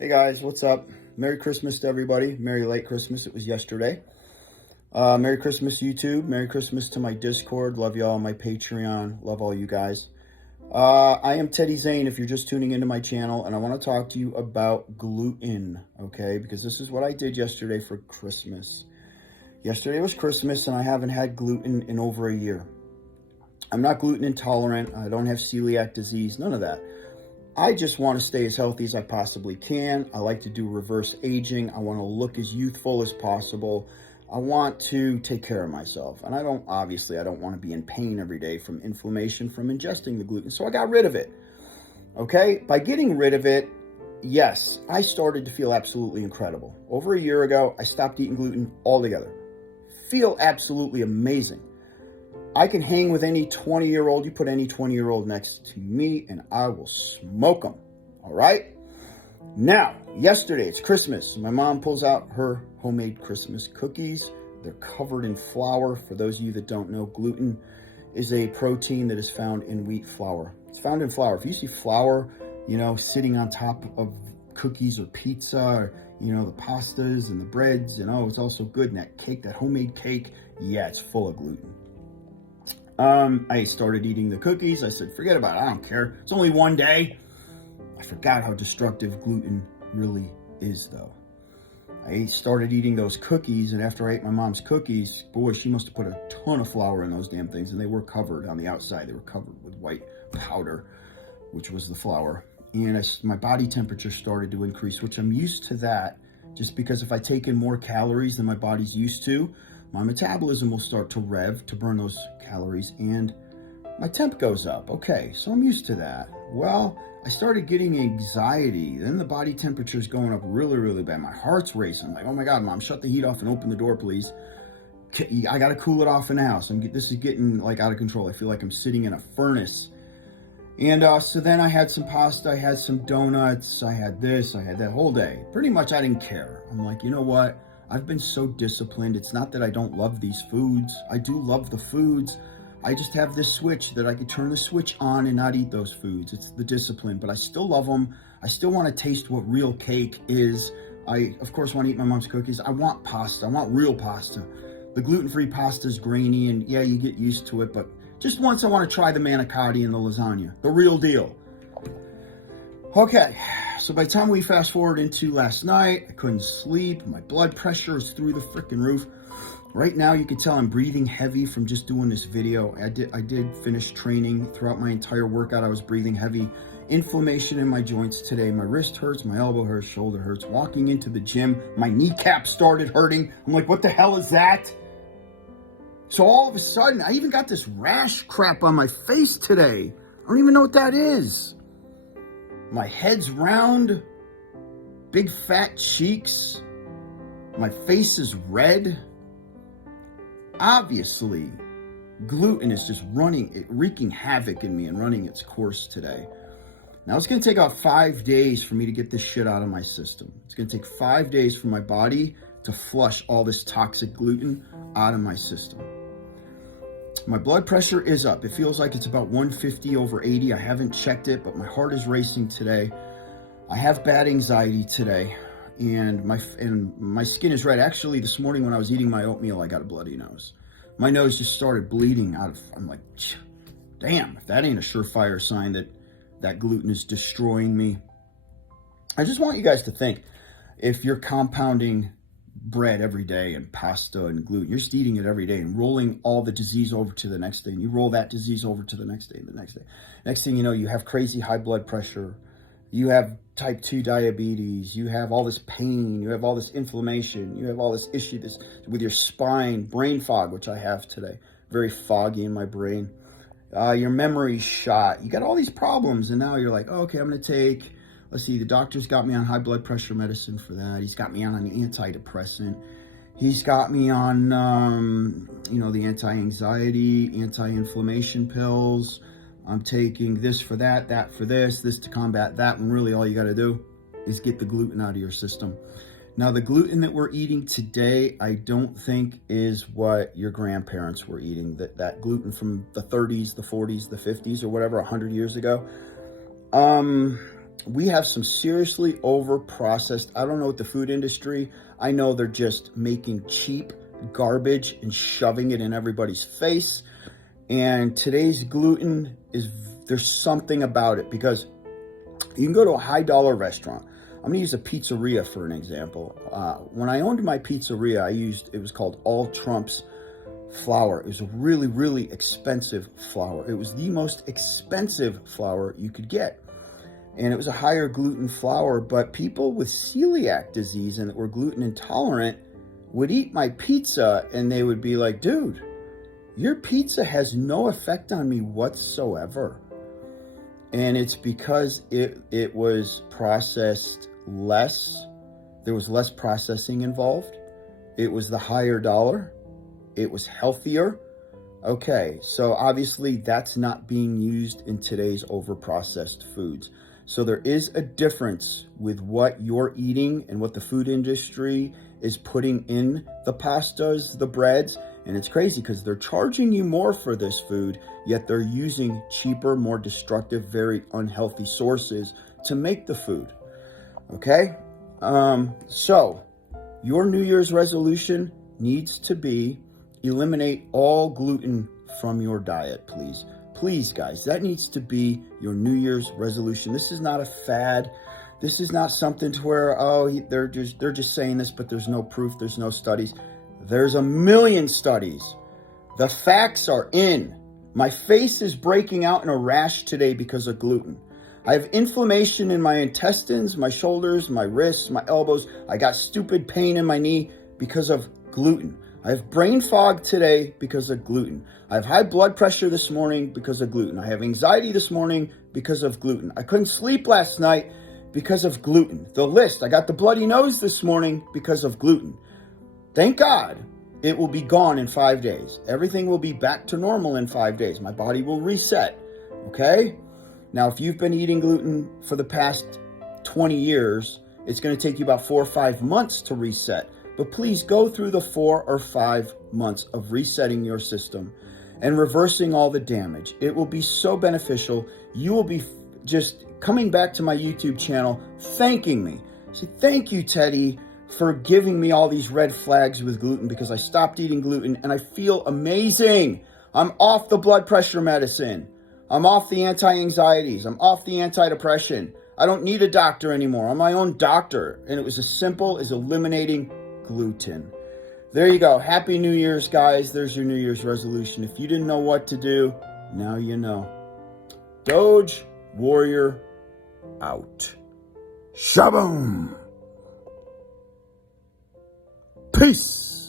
Hey guys, what's up? Merry Christmas to everybody. Merry late Christmas. It was yesterday. Merry Christmas, YouTube. Merry Christmas to my Discord. Love y'all. My Patreon. Love all you guys. I am Teddy Zane if you're just tuning into my channel, and I want to talk to you about gluten, okay? Because this is what I did yesterday for Christmas. Yesterday was Christmas, and I haven't had gluten in over a year. I'm not gluten intolerant. I don't have celiac disease. None of that. I just want to stay as healthy as I possibly can. I like to do reverse aging. I want to look as youthful as possible. I want to take care of myself. And I don't want to be in pain every day from inflammation from ingesting the gluten. So I got rid of it. Okay? By getting rid of it, yes, I started to feel absolutely incredible. Over a year ago, I stopped eating gluten altogether. Feel absolutely amazing. I can hang with any 20-year-old. You put any 20-year-old next to me and I will smoke them. All right? Now, yesterday, it's Christmas. My mom pulls out her homemade Christmas cookies. They're covered in flour. For those of you that don't know, gluten is a protein that is found in wheat flour. It's found in flour. If you see flour, sitting on top of cookies or pizza or, the pastas and the breads, it's also good. And that cake, that homemade cake, yeah, it's full of gluten. I started eating the cookies. I said, forget about it. I don't care. It's only one day. I forgot how destructive gluten really is, though. I started eating those cookies, and after I ate my mom's cookies, boy, she must have put a ton of flour in those damn things, and they were covered on the outside. They were covered with white powder, which was the flour. And my body temperature started to increase, which I'm used to that, just because if I take in more calories than my body's used to, my metabolism will start to rev to burn those calories and my temp goes up. Okay, so I'm used to that. Well, I started getting anxiety. Then the body temperature is going up really, really bad. My heart's racing. I'm like, oh my God, Mom, shut the heat off and open the door, please. I got to cool it off in the house. This is getting like out of control. I feel like I'm sitting in a furnace. And so then I had some pasta, I had some donuts, I had this, I had that whole day. Pretty much I didn't care. I'm like, you know what? I've been so disciplined. It's not that I don't love these foods. I do love the foods. I just have this switch that I could turn the switch on and not eat those foods. It's the discipline, but I still love them. I still want to taste what real cake is. I, of course, want to eat my mom's cookies. I want pasta. I want real pasta. The gluten-free pasta is grainy, and yeah, you get used to it, but just once I want to try the manicotti and the lasagna. The real deal. Okay, so by the time we fast forward into last night, I couldn't sleep. My blood pressure is through the freaking roof. Right now, you can tell I'm breathing heavy from just doing this video. I did finish training. Throughout my entire workout, I was breathing heavy. Inflammation in my joints today. My wrist hurts, my elbow hurts, shoulder hurts. Walking into the gym, my kneecap started hurting. I'm like, what the hell is that? So all of a sudden, I even got this rash crap on my face today. I don't even know what that is. My head's round, big fat cheeks, my face is red. Obviously, gluten is just wreaking havoc in me and running its course today. Now, it's going to take about 5 days for me to get this shit out of my system. It's going to take 5 days for my body to flush all this toxic gluten out of my system. My blood pressure is up. It feels like it's about 150 over 80. I haven't checked it, but my heart is racing today. I have bad anxiety today, and my skin is red. Actually, this morning when I was eating my oatmeal, I got a bloody nose. My nose just started bleeding out of, I'm like, damn, if that ain't a surefire sign that gluten is destroying me. I just want you guys to think, if you're compounding bread every day and pasta and gluten, you're just eating it every day and rolling all the disease over to the next day, and you roll that disease over to the next day and the next day. Next thing you know, you have crazy high blood pressure, you have type 2 diabetes, you have all this pain, you have all this inflammation, you have all this issue with your spine, brain fog, which I have today, very foggy in my brain. Your memory's shot. You got all these problems, and now you're like, oh, okay, I'm going to take, let's see, the doctor's got me on high blood pressure medicine for that. He's got me on an antidepressant. He's got me on, the anti-anxiety, anti-inflammation pills. I'm taking this for that, that for this to combat that, when really all you got to do is get the gluten out of your system. Now, the gluten that we're eating today, I don't think is what your grandparents were eating. That gluten from the 30s, the 40s, the 50s, or whatever, 100 years ago. we have some seriously over-processed, I don't know what the food industry, I know they're just making cheap garbage and shoving it in everybody's face. And today's gluten there's something about it, because you can go to a high dollar restaurant. I'm going to use a pizzeria for an example. When I owned my pizzeria, it was called All Trump's flour. It was a really, really expensive flour. It was the most expensive flour you could get. And it was a higher gluten flour, but people with celiac disease and that were gluten intolerant would eat my pizza and they would be like, dude, your pizza has no effect on me whatsoever. And it's because it was processed less. There was less processing involved. It was the higher dollar. It was healthier. Okay, so obviously that's not being used in today's over-processed foods. So there is a difference with what you're eating and what the food industry is putting in the pastas, the breads. And it's crazy because they're charging you more for this food, yet they're using cheaper, more destructive, very unhealthy sources to make the food. Okay? So your New Year's resolution needs to be eliminate all gluten from your diet, please. Please, guys, that needs to be your New Year's resolution. This is not a fad. This is not something to where, they're just saying this, but there's no proof, there's no studies. There's a million studies. The facts are in. My face is breaking out in a rash today because of gluten. I have inflammation in my intestines, my shoulders, my wrists, my elbows. I got stupid pain in my knee because of gluten. I have brain fog today because of gluten. I have high blood pressure this morning because of gluten. I have anxiety this morning because of gluten. I couldn't sleep last night because of gluten. The list, I got the bloody nose this morning because of gluten. Thank God it will be gone in 5 days. Everything will be back to normal in 5 days. My body will reset, okay? Now, if you've been eating gluten for the past 20 years, it's going to take you about 4 or 5 months to reset. But please go through the 4 or 5 months of resetting your system and reversing all the damage. It will be so beneficial. You will be just coming back to my YouTube channel, thanking me. Say, thank you, Teddy, for giving me all these red flags with gluten, because I stopped eating gluten and I feel amazing. I'm off the blood pressure medicine. I'm off the anti-anxieties. I'm off the antidepressant. I don't need a doctor anymore. I'm my own doctor. And it was as simple as eliminating gluten. There you go. Happy New Year's, guys. There's your New Year's resolution. If you didn't know what to do, now you know. Doge Warrior out. Shaboom. Peace.